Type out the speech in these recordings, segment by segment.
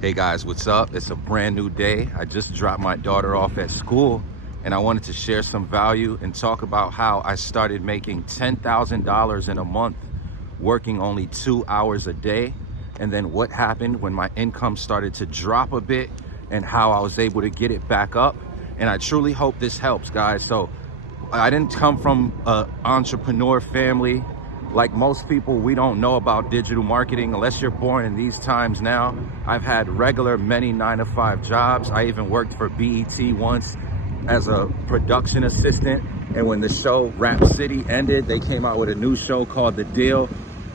Hey guys, what's up? It's a brand new day. I just dropped my daughter off at school and I wanted to share some value and talk about how I started making $10,000 in a month working only 2 hours a day, and then what happened when my income started to drop a bit and how I was able to get it back up. And I truly hope this helps, guys. So I didn't come from an entrepreneur family. Like most people, we don't know about digital marketing unless you're born in these times now. I've had regular many 9-to-5 jobs. I even worked for BET once as a production assistant. And when the show Rap City ended, they came out with a new show called The Deal.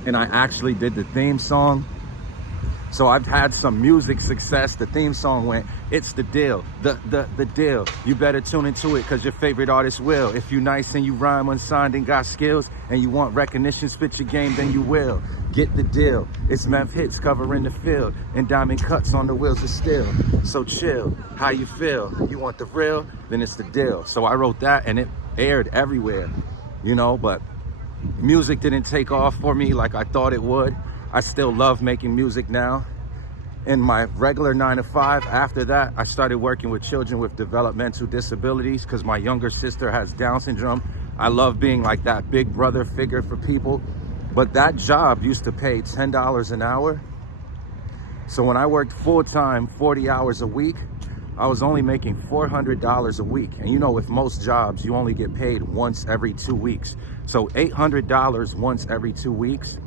And I actually did the theme song. So I've had some music success. The theme song went, "It's the deal, the deal. You better tune into it because your favorite artist will. If you nice and you rhyme unsigned and got skills and you want recognition, spit your game, then you will. Get the deal. It's meth hits covering the field and diamond cuts on the wheels of steel. So chill, how you feel? You want the real? Then it's the deal." So I wrote that and it aired everywhere, but music didn't take off for me like I thought it would. I still love making music now. In my regular 9-to-5, after that, I started working with children with developmental disabilities because my younger sister has Down syndrome. I love being like that big brother figure for people. But that job used to pay $10 an hour. So when I worked full-time, 40 hours a week, I was only making $400 a week. And with most jobs, you only get paid once every 2 weeks. So $800 once every 2 weeks.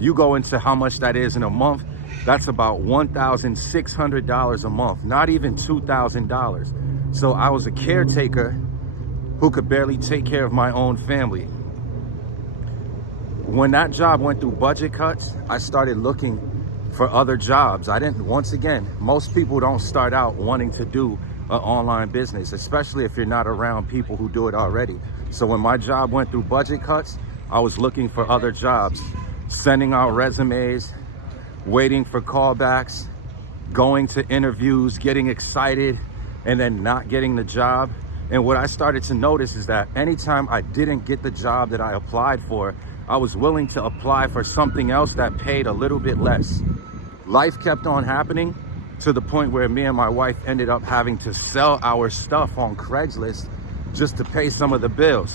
You go into how much that is in a month, that's about $1,600 a month, not even $2,000. So I was a caretaker who could barely take care of my own family. When that job went through budget cuts, I started looking for other jobs. Once again, most people don't start out wanting to do an online business, especially if you're not around people who do it already. So when my job went through budget cuts, I was looking for other jobs. Sending out resumes, waiting for callbacks, going to interviews, getting excited, and then not getting the job. And what I started to notice is that anytime I didn't get the job that I applied for, I was willing to apply for something else that paid a little bit less. Life kept on happening to the point where me and my wife ended up having to sell our stuff on Craigslist just to pay some of the bills.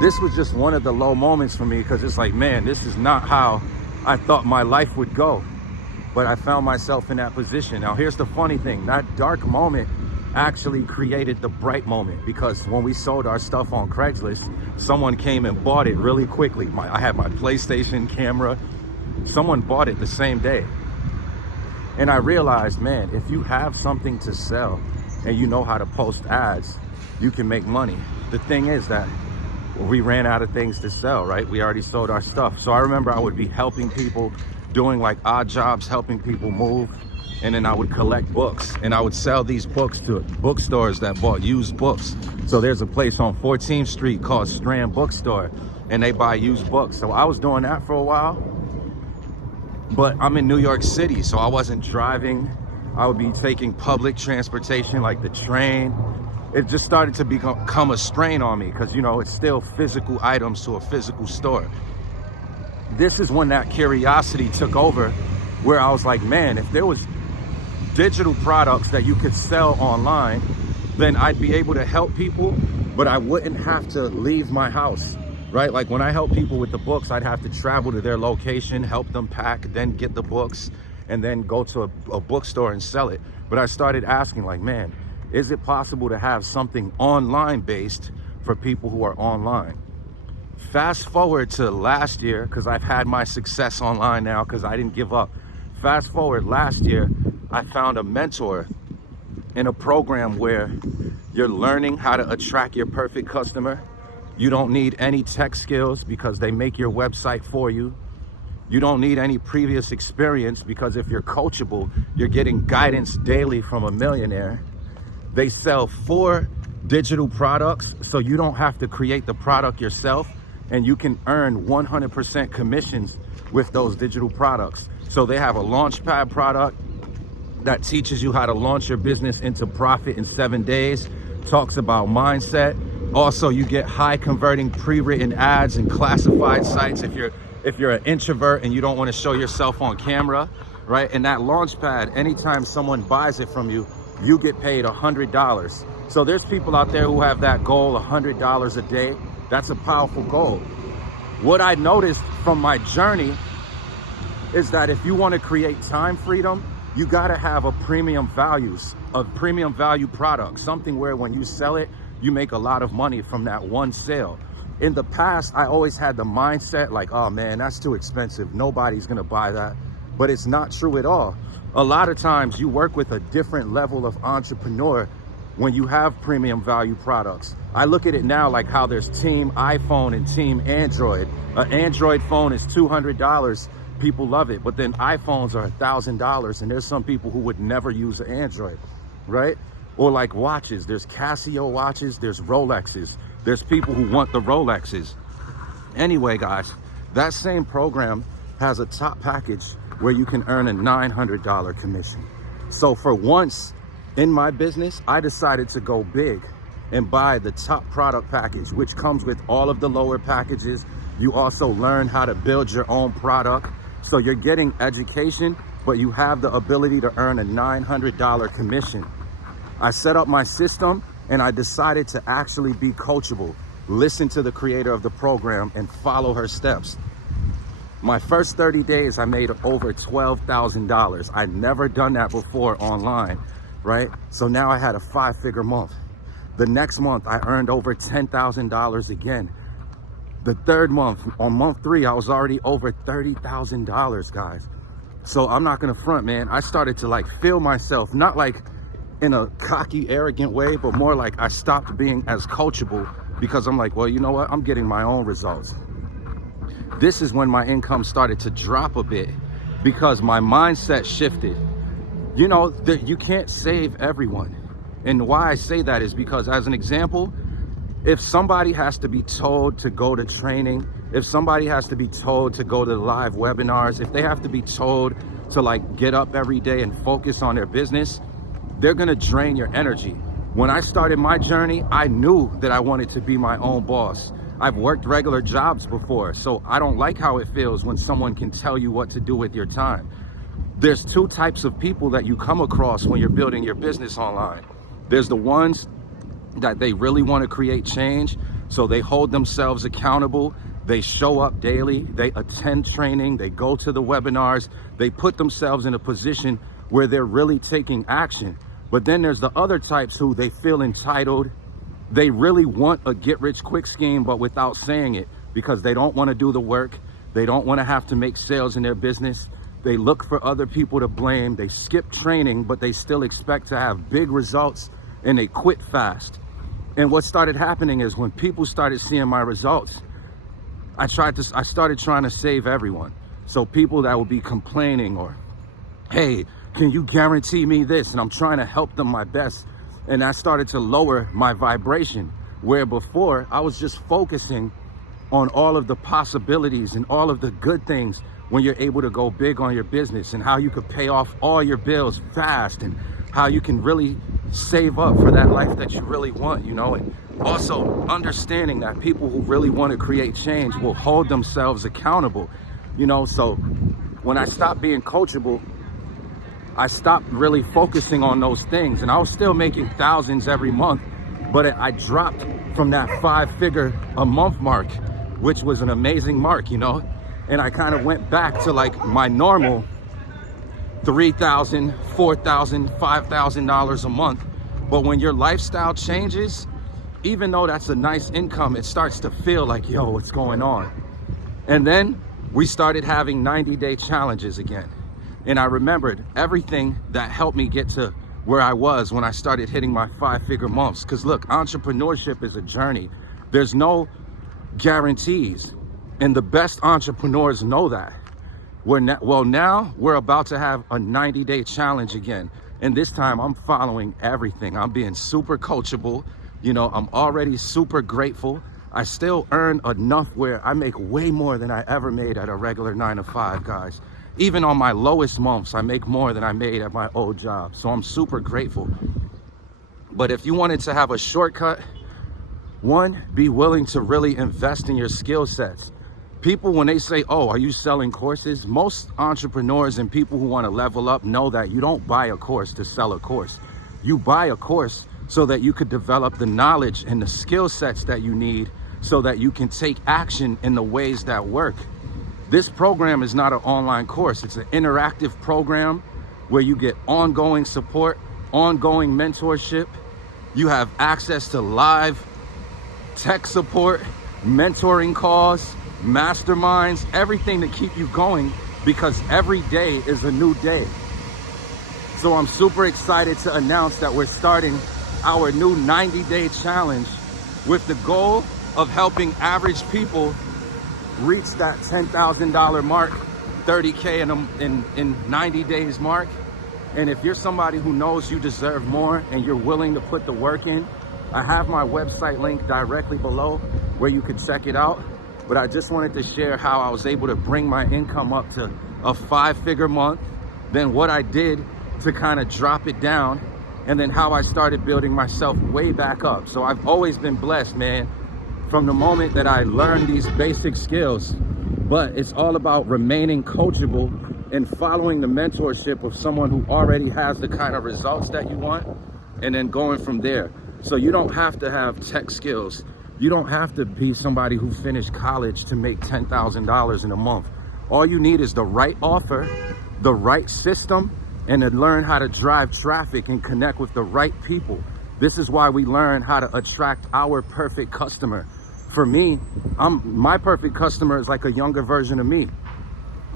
This was just one of the low moments for me because it's like, man, this is not how I thought my life would go. But I found myself in that position. Now, here's the funny thing. That dark moment actually created the bright moment because when we sold our stuff on Craigslist, someone came and bought it really quickly. I had my PlayStation camera. Someone bought it the same day. And I realized, man, if you have something to sell and you know how to post ads, you can make money. The thing is that we ran out of things to sell, right? We already sold our stuff. So I remember I would be helping people, doing like odd jobs, helping people move. And then I would collect books and I would sell these books to bookstores that bought used books. So there's a place on 14th Street called Strand Bookstore and they buy used books. So I was doing that for a while, but I'm in New York City, so I wasn't driving. I would be taking public transportation like the train. It just started to become a strain on me because, it's still physical items to a physical store. This is when that curiosity took over where I was like, man, if there was digital products that you could sell online, then I'd be able to help people, but I wouldn't have to leave my house, right? Like when I help people with the books, I'd have to travel to their location, help them pack, then get the books, and then go to a bookstore and sell it. But I started asking like, man, is it possible to have something online based for people who are online? Fast forward to last year, because I've had my success online now because I didn't give up. Fast forward last year, I found a mentor in a program where you're learning how to attract your perfect customer. You don't need any tech skills because they make your website for you. You don't need any previous experience because if you're coachable, you're getting guidance daily from a millionaire. They sell 4 digital products, so you don't have to create the product yourself, and you can earn 100% commissions with those digital products. So they have a Launchpad product that teaches you how to launch your business into profit in 7 days, talks about mindset. Also, you get high converting pre-written ads and classified sites if you're an introvert and you don't want to show yourself on camera. right? And that launch pad, anytime someone buys it from you, you get paid $100. So there's people out there who have that goal, $100 a day. That's a powerful goal. What I noticed from my journey is that if you want to create time freedom, you got to have a premium value product, something where when you sell it, you make a lot of money from that one sale. In the past, I always had the mindset like, oh man, that's too expensive. Nobody's going to buy that. But it's not true at all. A lot of times you work with a different level of entrepreneur when you have premium value products. I look at it now like how there's Team iPhone and Team Android. An Android phone is $200. People love it, but then iPhones are $1,000, and there's some people who would never use an Android, right? Or like watches, there's Casio watches, there's Rolexes. There's people who want the Rolexes. Anyway, guys, that same program has a top package where you can earn a $900 commission. So for once in my business, I decided to go big and buy the top product package, which comes with all of the lower packages. You also learn how to build your own product. So you're getting education, but you have the ability to earn a $900 commission. I set up my system and I decided to actually be coachable, listen to the creator of the program and follow her steps. My first 30 days, I made over $12,000. I'd never done that before online, right? So now I had a 5-figure month. The next month, I earned over $10,000 again. The third month, on month 3, I was already over $30,000, guys. So I'm not gonna front, man. I started to like feel myself, not like in a cocky, arrogant way, but more like I stopped being as coachable because I'm like, well, you know what? I'm getting my own results. This is when my income started to drop a bit because my mindset shifted. You know, you can't save everyone. And why I say that is because, as an example, if somebody has to be told to go to training, if somebody has to be told to go to live webinars, if they have to be told to like get up every day and focus on their business, they're gonna drain your energy. When I started my journey, I knew that I wanted to be my own boss. I've worked regular jobs before, so I don't like how it feels when someone can tell you what to do with your time. There's 2 types of people that you come across when you're building your business online. There's the ones that they really want to create change, so they hold themselves accountable, they show up daily, they attend training, they go to the webinars, they put themselves in a position where they're really taking action. But then there's the other types who they feel entitled. They really want a get-rich-quick scheme, but without saying it, because they don't want to do the work. They don't want to have to make sales in their business. They look for other people to blame. They skip training, but they still expect to have big results, and they quit fast. And what started happening is when people started seeing my results, I started trying to save everyone. So people that would be complaining or, hey, can you guarantee me this? And I'm trying to help them my best. And that started to lower my vibration, where before I was just focusing on all of the possibilities and all of the good things when you're able to go big on your business and how you could pay off all your bills fast and how you can really save up for that life that you really want, you know, and also understanding that people who really want to create change will hold themselves accountable, you know. So when I stopped being coachable, I stopped really focusing on those things, and I was still making thousands every month, but I dropped from that 5-figure a month mark, which was an amazing mark, you know, and I kind of went back to like my normal $3,000, $4,000, $5,000 a month. But when your lifestyle changes, even though that's a nice income, it starts to feel like, yo, what's going on? And then we started having 90-day challenges again. And I remembered everything that helped me get to where I was when I started hitting my 5-figure months. Because look, entrepreneurship is a journey. There's no guarantees. And the best entrepreneurs know that. Now we're about to have a 90-day challenge again. And this time I'm following everything. I'm being super coachable. You know, I'm already super grateful. I still earn enough where I make way more than I ever made at a regular 9-to-5, guys. Even on my lowest months, I make more than I made at my old job. So I'm super grateful. But if you wanted to have a shortcut, 1, be willing to really invest in your skill sets. People, when they say, oh, are you selling courses? Most entrepreneurs and people who want to level up know that you don't buy a course to sell a course. You buy a course so that you could develop the knowledge and the skill sets that you need so that you can take action in the ways that work. This program is not an online course. It's an interactive program where you get ongoing support, ongoing mentorship. You have access to live tech support, mentoring calls, masterminds, everything to keep you going, because every day is a new day. So I'm super excited to announce that we're starting our new 90-day challenge with the goal of helping average people reach that $10,000 mark, 30K in 90 days mark. And if you're somebody who knows you deserve more and you're willing to put the work in, I have my website link directly below where you can check it out. But I just wanted to share how I was able to bring my income up to a 5-figure month, then what I did to kind of drop it down, and then how I started building myself way back up. So I've always been blessed, man, from the moment that I learned these basic skills. But it's all about remaining coachable and following the mentorship of someone who already has the kind of results that you want, and then going from there. So you don't have to have tech skills. You don't have to be somebody who finished college to make $10,000 in a month. All you need is the right offer, the right system, and to learn how to drive traffic and connect with the right people. This is why we learn how to attract our perfect customer. For me, my perfect customer is like a younger version of me,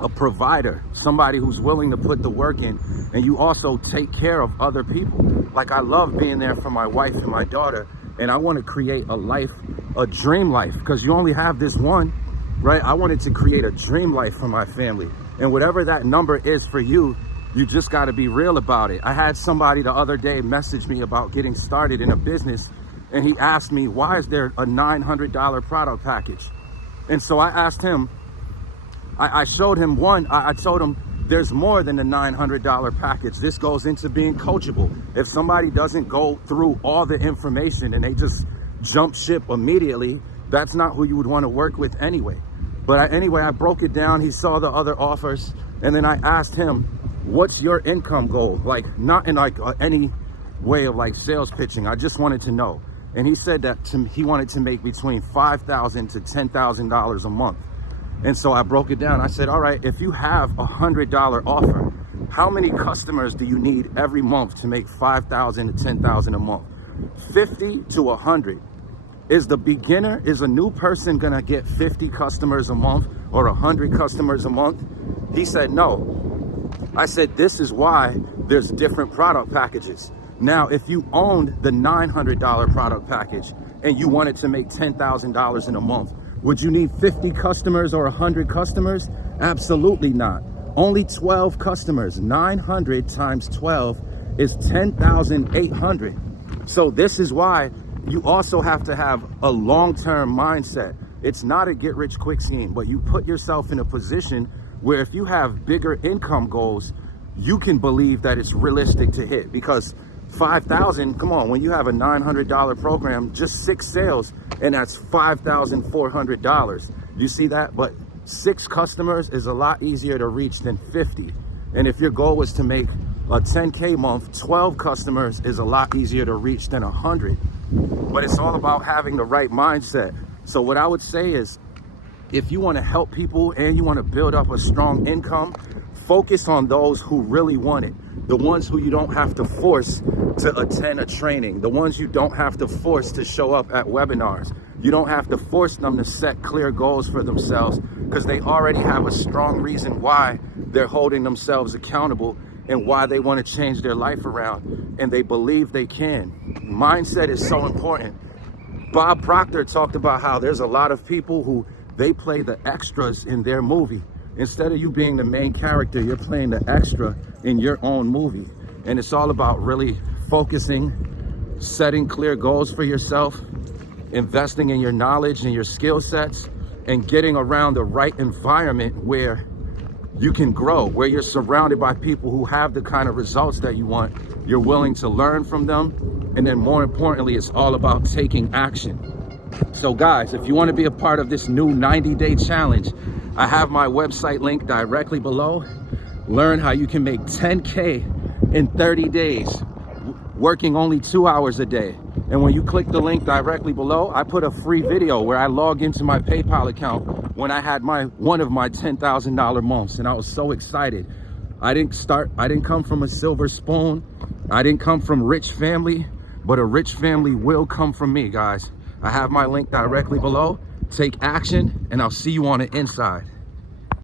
a provider, somebody who's willing to put the work in, and you also take care of other people. Like, I love being there for my wife and my daughter, and I want to create a life, a dream life, because you only have this one, right? I wanted to create a dream life for my family, and whatever that number is for you, you just got to be real about it. I had somebody the other day message me about getting started in a business, and he asked me, why is there a $900 product package? And so I asked him, I showed him one. I told him there's more than a $900 package. This goes into being coachable. If somebody doesn't go through all the information and they just jump ship immediately, that's not who you would want to work with anyway. But anyway, I broke it down. He saw the other offers, and then I asked him, what's your income goal? Like, not in like any way of like sales pitching. I just wanted to know. And he said that he wanted to make between $5,000 to $10,000 a month. And so I broke it down. I said, all right, if you have $100 offer, how many customers do you need every month to make $5,000 to $10,000 a month? 50 to 100. Is a new person gonna get 50 customers a month or 100 customers a month? He said, no. I said, this is why there's different product packages. Now, if you owned the $900 product package and you wanted to make $10,000 in a month, would you need 50 customers or 100 customers? Absolutely not. Only 12 customers. 900 times 12 is 10,800. So this is why you also have to have a long-term mindset. It's not a get-rich-quick scheme, but you put yourself in a position where if you have bigger income goals, you can believe that it's realistic to hit. Because 5,000, come on, when you have a $900 program, just 6 sales, and that's $5,400. You see that? But 6 customers is a lot easier to reach than 50. And if your goal was to make a 10K month, 12 customers is a lot easier to reach than 100. But it's all about having the right mindset. So what I would say is, if you want to help people and you want to build up a strong income, focus on those who really want it. The ones who you don't have to force to attend a training. The ones you don't have to force to show up at webinars. You don't have to force them to set clear goals for themselves, because they already have a strong reason why they're holding themselves accountable and why they want to change their life around, and they believe they can. Mindset is so important. Bob Proctor talked about how there's a lot of people who they play the extras in their movie. Instead of you being the main character, you're playing the extra in your own movie. And it's all about really focusing, setting clear goals for yourself, investing in your knowledge and your skill sets, and getting around the right environment where you can grow, where you're surrounded by people who have the kind of results that you want. You're willing to learn from them. And then more importantly, it's all about taking action. So guys, if you want to be a part of this new 90-day challenge, I have my website link directly below. Learn how you can make 10K in 30 days, working only 2 hours a day. And when you click the link directly below, I put a free video where I log into my PayPal account when I had one of my $10,000 months, and I was so excited. I didn't come from a silver spoon. I didn't come from rich family, but a rich family will come from me, guys. I have my link directly below. Take action, and I'll see you on the inside.